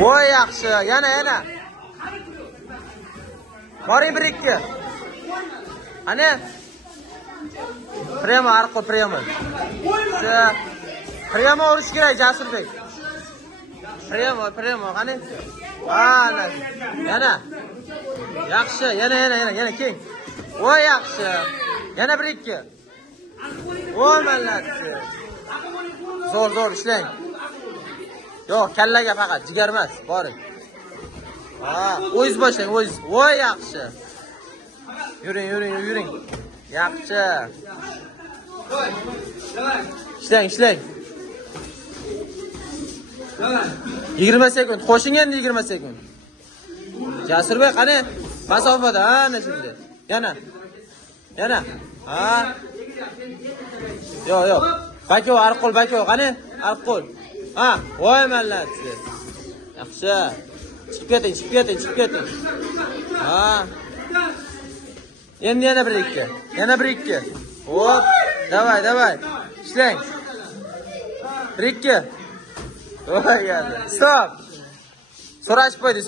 Voy yaxshi. Yana. Boring 1-2. Ana. Prema arqo prema. Prema urish kerak Jasurbek. Prema qani? Ana. Yana. Yaxshi. Yana keng. Voy yaxshi. Yana 1-2. Voy mallatchi. Zo'r ishlang. Yo'q, kallaga faqat, jigar emas, boring. O'yiz boshlang, o'yiz. Voy yaxshi. Yuring. Yaxshi. Ishlang. 20 sekund, qo'shing endi 20 sekund. Jasurbek qani? Masofada, ana shunday. Yana. Yo'q. Bako, arqol bako, qani? Arqol. Voy mallatchi. Yaxshi. Chiqib keting. Endi yana 1-2. Hop, davay. Ishlang. 1-2. Voy, Stop. So'rash qo'ydi.